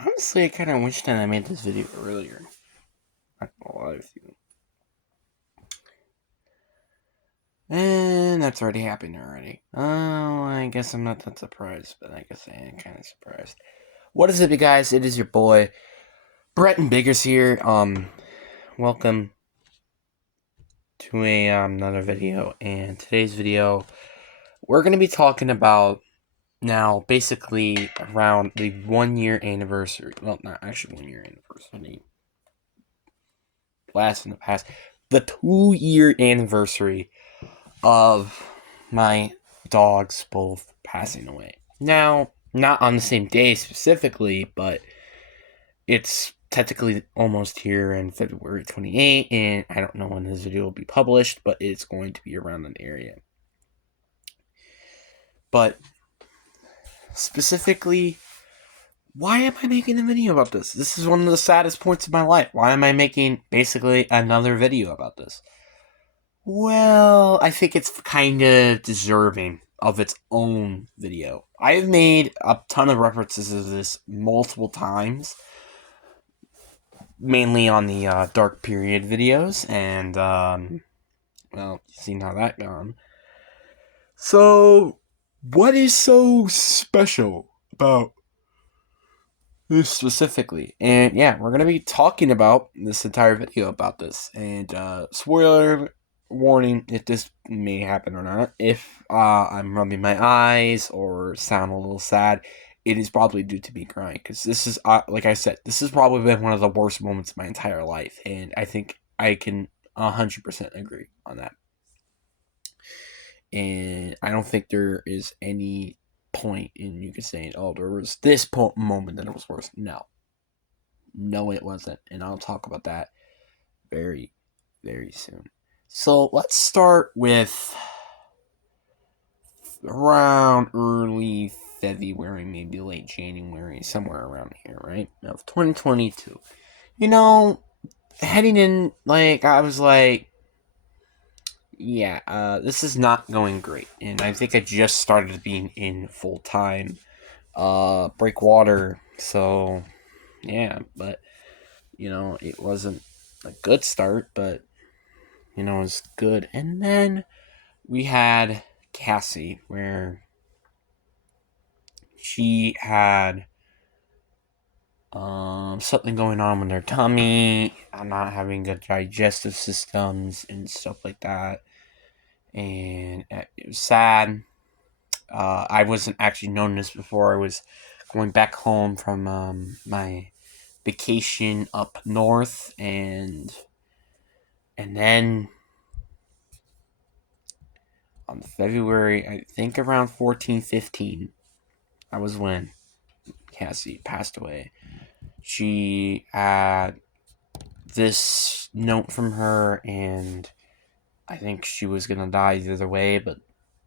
Honestly, I kind of wish that I made this video earlier. Not gonna lie with you. And that's already happened already. Oh, I guess I'm not that surprised, but I guess I am kind of surprised. What is it, you guys? It is your boy, Brett and Biggers here. Welcome to another video. And today's video, we're going to be talking about now basically around the 1 year anniversary. Well, not actually 1 year anniversary. Blast in the past. The 2 year anniversary of my dogs both passing away. Now, not on the same day specifically, but it's technically almost here in February 28th, and I don't know when this video will be published, but it's going to be around an area. But specifically, why am I making a video about this? This is one of the saddest points of my life. Why am I making basically another video about this? Well, I think it's kind of deserving of its own video. I have made a ton of references to this multiple times, mainly on the Dark Period videos, and, well, you've seen how that gone. So, what is so special about this specifically? And yeah, we're going to be talking about this entire video about this, and spoiler warning if this may happen or not. If I'm rubbing my eyes or sound a little sad, it is probably due to me crying, because this is, like I said, this has probably been one of the worst moments of my entire life, and I think I can 100% agree on that. And I don't think there is any point in you could say, oh, there was this moment that it was worse. No, it wasn't, and I'll talk about that very, very soon. So let's start with around early February, maybe late January, somewhere around here, right? Of 2022. You know, heading in, like, I was like, yeah, this is not going great. And I think I just started being in full time breakwater. So, yeah, but, it wasn't a good start, but, it was good. And then we had Cassie, where she had something going on with her tummy. I'm not having good digestive systems and stuff like that, and it was sad. I wasn't actually known this before. I was going back home from my vacation up north, and then on February, I think around 14, 15, that was when Cassie passed away. She had this note from her, and I think she was gonna die either way, but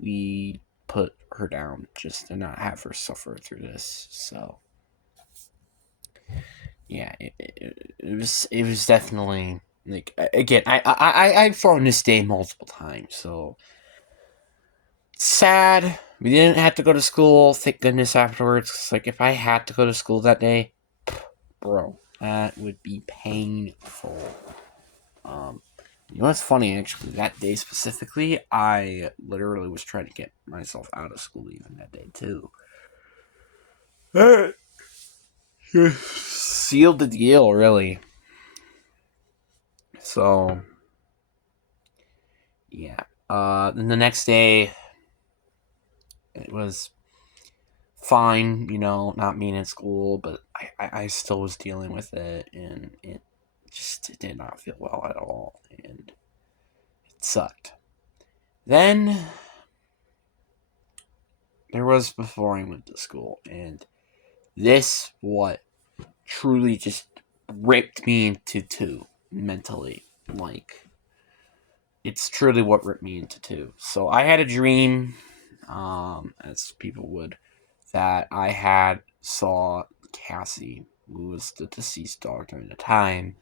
we put her down just to not have her suffer through this. So yeah, it was definitely, like, again, I've thrown this day multiple times, so sad. We didn't have to go to school, thank goodness, afterwards. Like, if I had to go to school that day, bro, that would be painful. Um, what's funny, actually, that day specifically, I literally was trying to get myself out of school even that day, too. That sealed the deal, really. So, yeah. Then the next day, it was fine, not being in school, but I still was dealing with it, and it just did not feel well at all, and it sucked. Then there was before I went to school, and this what truly just ripped me into two mentally. Like, it's truly what ripped me into two. So I had a dream, as people would, that I had saw Cassie, who was the deceased dog during the time,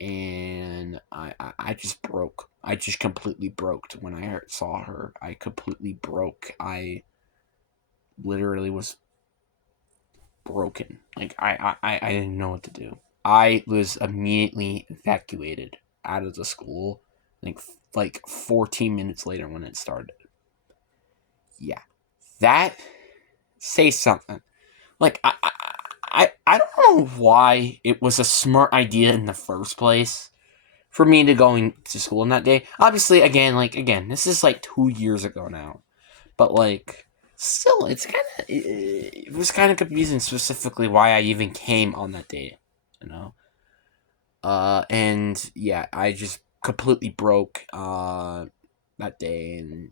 and I just broke. I just completely broke when I saw her. I completely broke. I literally was broken. Like, I didn't know what to do. I was immediately evacuated out of the school, like 14 minutes later when it started. Yeah, that says something. Like, I don't know why it was a smart idea in the first place for me to going to school on that day. Obviously, again, this is like 2 years ago now, but like, still, it was kind of confusing specifically why I even came on that day, you know. And yeah, I just completely broke that day, and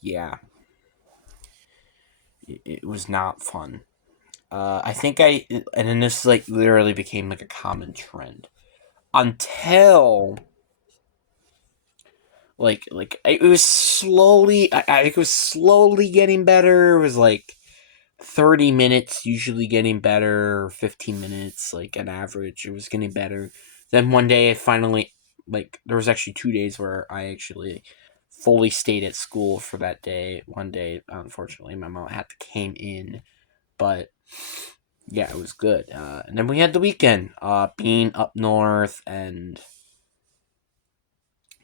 yeah, it was not fun. I think and then this like literally became like a common trend until like it was slowly. I think it was slowly getting better. It was like 30 minutes usually getting better, or 15 minutes like an average. It was getting better. Then one day I finally, like, there was actually 2 days where I actually fully stayed at school for that day. One day, unfortunately, my mom had to came in, but yeah, it was good. And then we had the weekend, being up north, and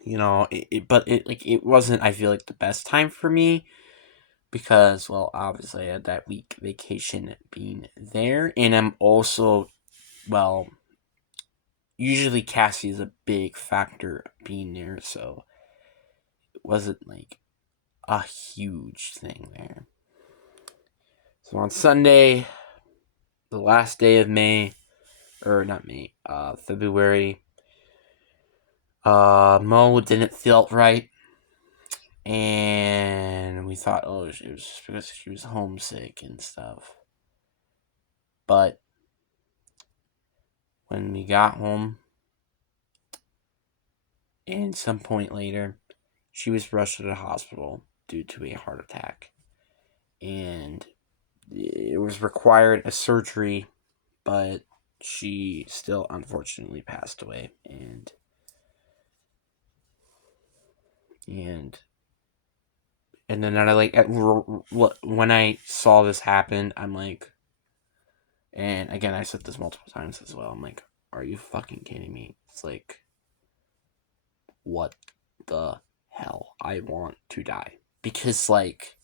but it wasn't, I feel like, the best time for me because, well, obviously I had that week vacation being there, and I'm also, well, usually Cassie is a big factor being there, so it wasn't like a huge thing there. So on Sunday, the last day of May, or not May, February, Mo didn't feel right, and we thought, oh, it was because she was homesick and stuff. But when we got home, and some point later, she was rushed to the hospital due to a heart attack. And it was required a surgery, but she still unfortunately passed away. And then I when I saw this happen, I'm like, and again, I said this multiple times as well. I'm like, are you fucking kidding me? It's like, what the hell? I want to die. Because, like,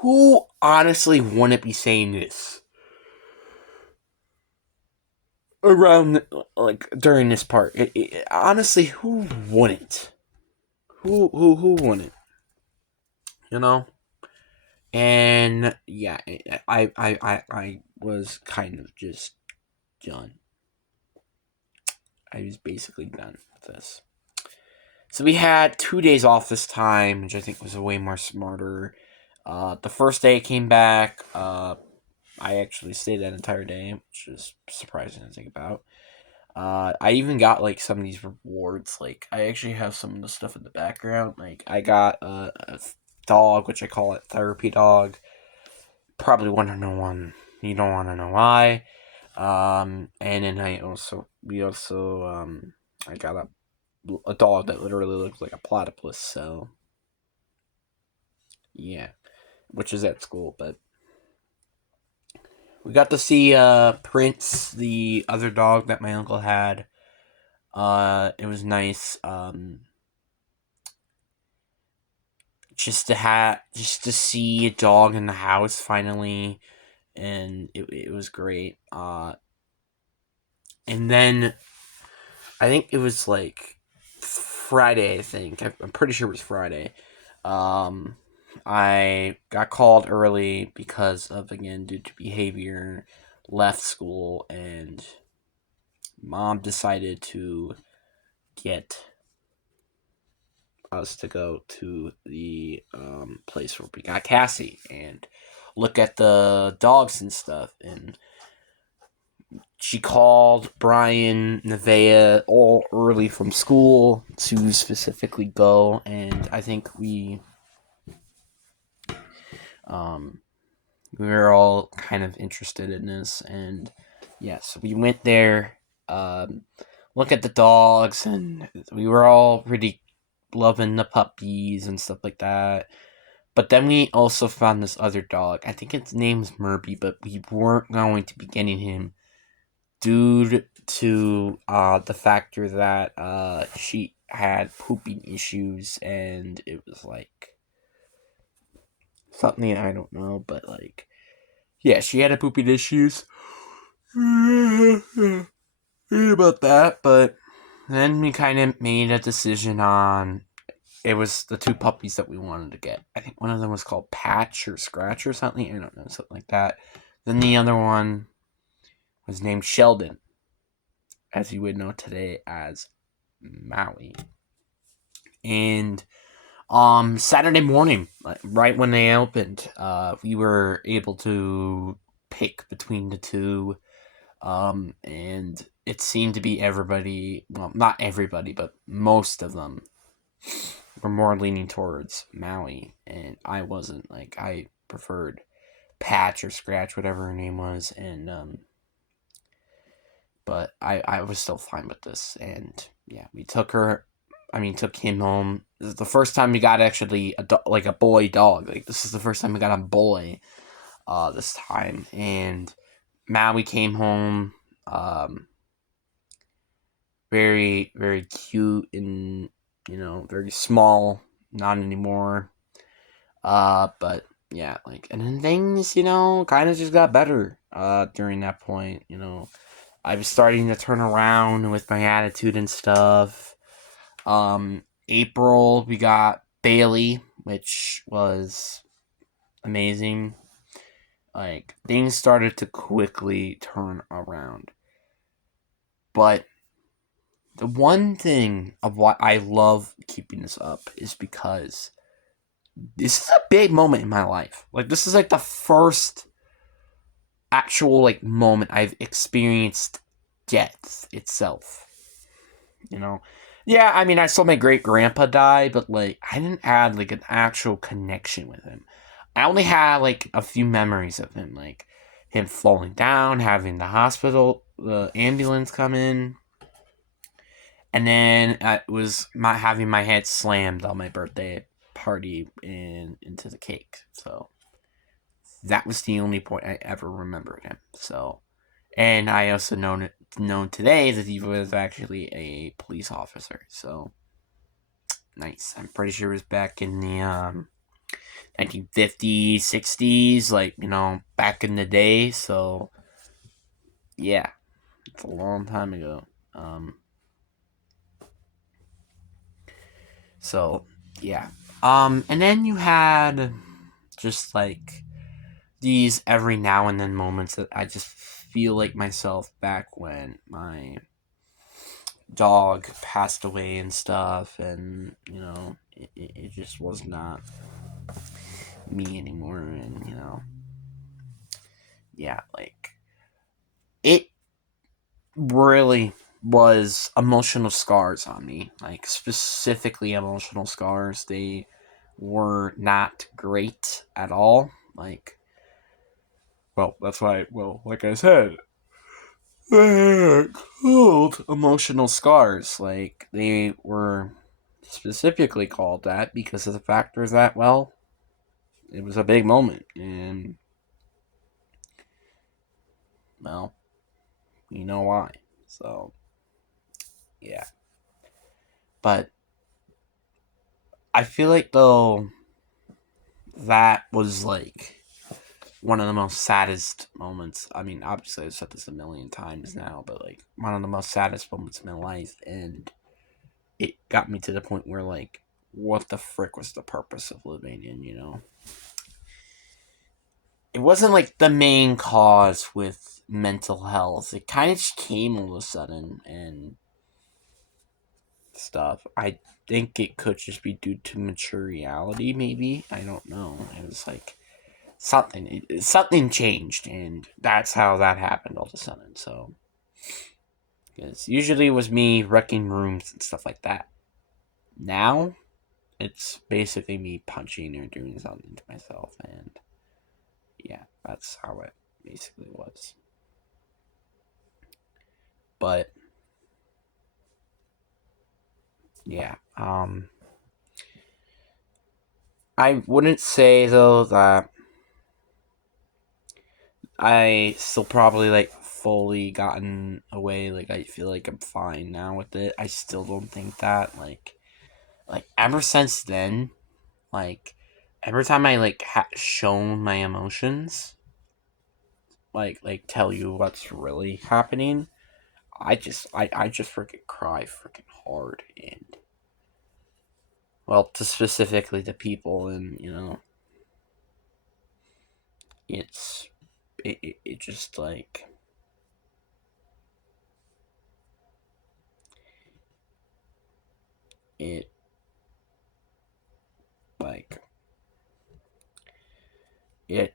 who honestly wouldn't be saying this around, like, during this part? Honestly, who wouldn't? Who wouldn't? You know? And yeah, I was kind of just done. I was basically done with this. So we had 2 days off this time, which I think was way more smarter. The first day I came back, I actually stayed that entire day, which is surprising to think about. I even got like some of these rewards. Like, I actually have some of the stuff in the background. Like, I got a dog, which I call it therapy dog. Probably want to know one. You don't want to know why. And then I got a dog that literally looks like a platypus. So yeah, which is at school, but we got to see Prince, the other dog that my uncle had. It was nice. Just to see a dog in the house finally, and it was great. And then I think it was like Friday. I think I'm pretty sure it was Friday. I got called early because of, again, due to behavior, left school, and mom decided to get us to go to the place where we got Cassie and look at the dogs and stuff. And she called Brian, Nevaeh all early from school to specifically go, and I think we were all kind of interested in this, and yes, we went there, look at the dogs, and we were all really loving the puppies and stuff like that. But then we also found this other dog. I think its name's Murphy, but we weren't going to be getting him due to the factor that she had pooping issues, and it was like something I don't know, but like, yeah, she had a pooping issues. About that, but then we kind of made a decision on it was the two puppies that we wanted to get. I think one of them was called Patch or Scratch or something. I don't know, something like that. Then the other one was named Sheldon, as you would know today as Maui. And Saturday morning, right when they opened, we were able to pick between the two. And it seemed to be everybody, well, not everybody, but most of them were more leaning towards Maui, and I wasn't. Like, I preferred Patch or Scratch, whatever her name was, and but I was still fine with this, and yeah, we took him home. This is the first time we got actually like a boy dog. Like, this is the first time we got a boy, this time, and Maui came home, very very cute and very small. Not anymore. But yeah, like, and then things, kind of just got better. During that point, I was starting to turn around with my attitude and stuff. April, we got Bailey, which was amazing. Like, things started to quickly turn around. But the one thing of why I love keeping this up is because this is a big moment in my life. Like, this is like the first actual like moment I've experienced death itself. Yeah, I mean, I saw my great grandpa die, but like, I didn't have like an actual connection with him. I only had like a few memories of him, like him falling down, having the ambulance come in, and then I was having my head slammed on my birthday party into the cake. So that was the only point I ever remembered him. So, and I also known today that he was actually a police officer. So nice. I'm pretty sure it was back in the 1950s, 60s, like, back in the day. So yeah, it's a long time ago. So yeah. And then you had just like these every now and then moments that I just feel like myself back when my dog passed away and stuff, and it just was not me anymore, and yeah, like, it really was emotional scars on me, like, specifically emotional scars. They were not great at all. Like, well, that's why, well, like I said, they're called emotional scars. Like, they were specifically called that because of the factor that, well, it was a big moment, and, well, you know why. So, yeah. But I feel like, though, that was like one of the most saddest moments. I mean, obviously, I've said this a million times now, but like one of the most saddest moments of my life, and it got me to the point where, like, what the frick was the purpose of living? And it wasn't like the main cause with mental health. It kind of just came all of a sudden and stuff. I think it could just be due to maturity, maybe. I don't know. It was like something changed, and that's how that happened all of a sudden. So, because usually it was me wrecking rooms and stuff like that. Now, it's basically me punching or doing something to myself, and yeah, that's how it basically was. But yeah, I wouldn't say though that I still probably like fully gotten away. Like I feel like I'm fine now with it. I still don't think that like ever since then, like every time I like shown my emotions, like tell you what's really happening, I just freaking cry freaking hard. And well, to specifically to people, and it's it just like it like it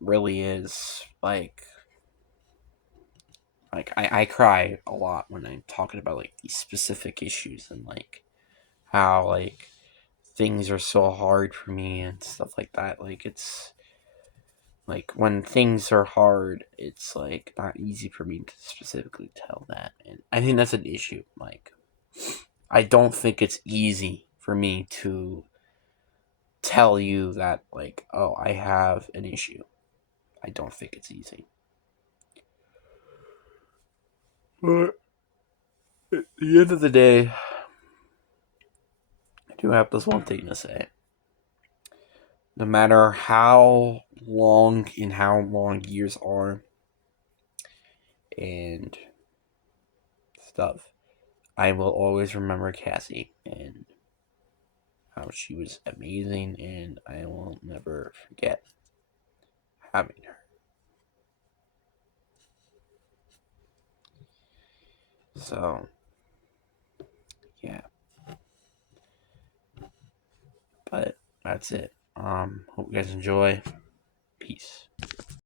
really is like I cry a lot when I'm talking about like these specific issues, and like how like things are so hard for me and stuff like that. Like it's like when things are hard, it's like not easy for me to specifically tell that. And I think that's an issue. Like I don't think it's easy for me to tell you that like, oh, I have an issue. I don't think it's easy. But at the end of the day, I do have this one thing to say. No matter how long and how long years are and stuff, I will always remember Cassie and how she was amazing, and I will never forget having her. So, yeah, but that's it. Hope you guys enjoy. Peace.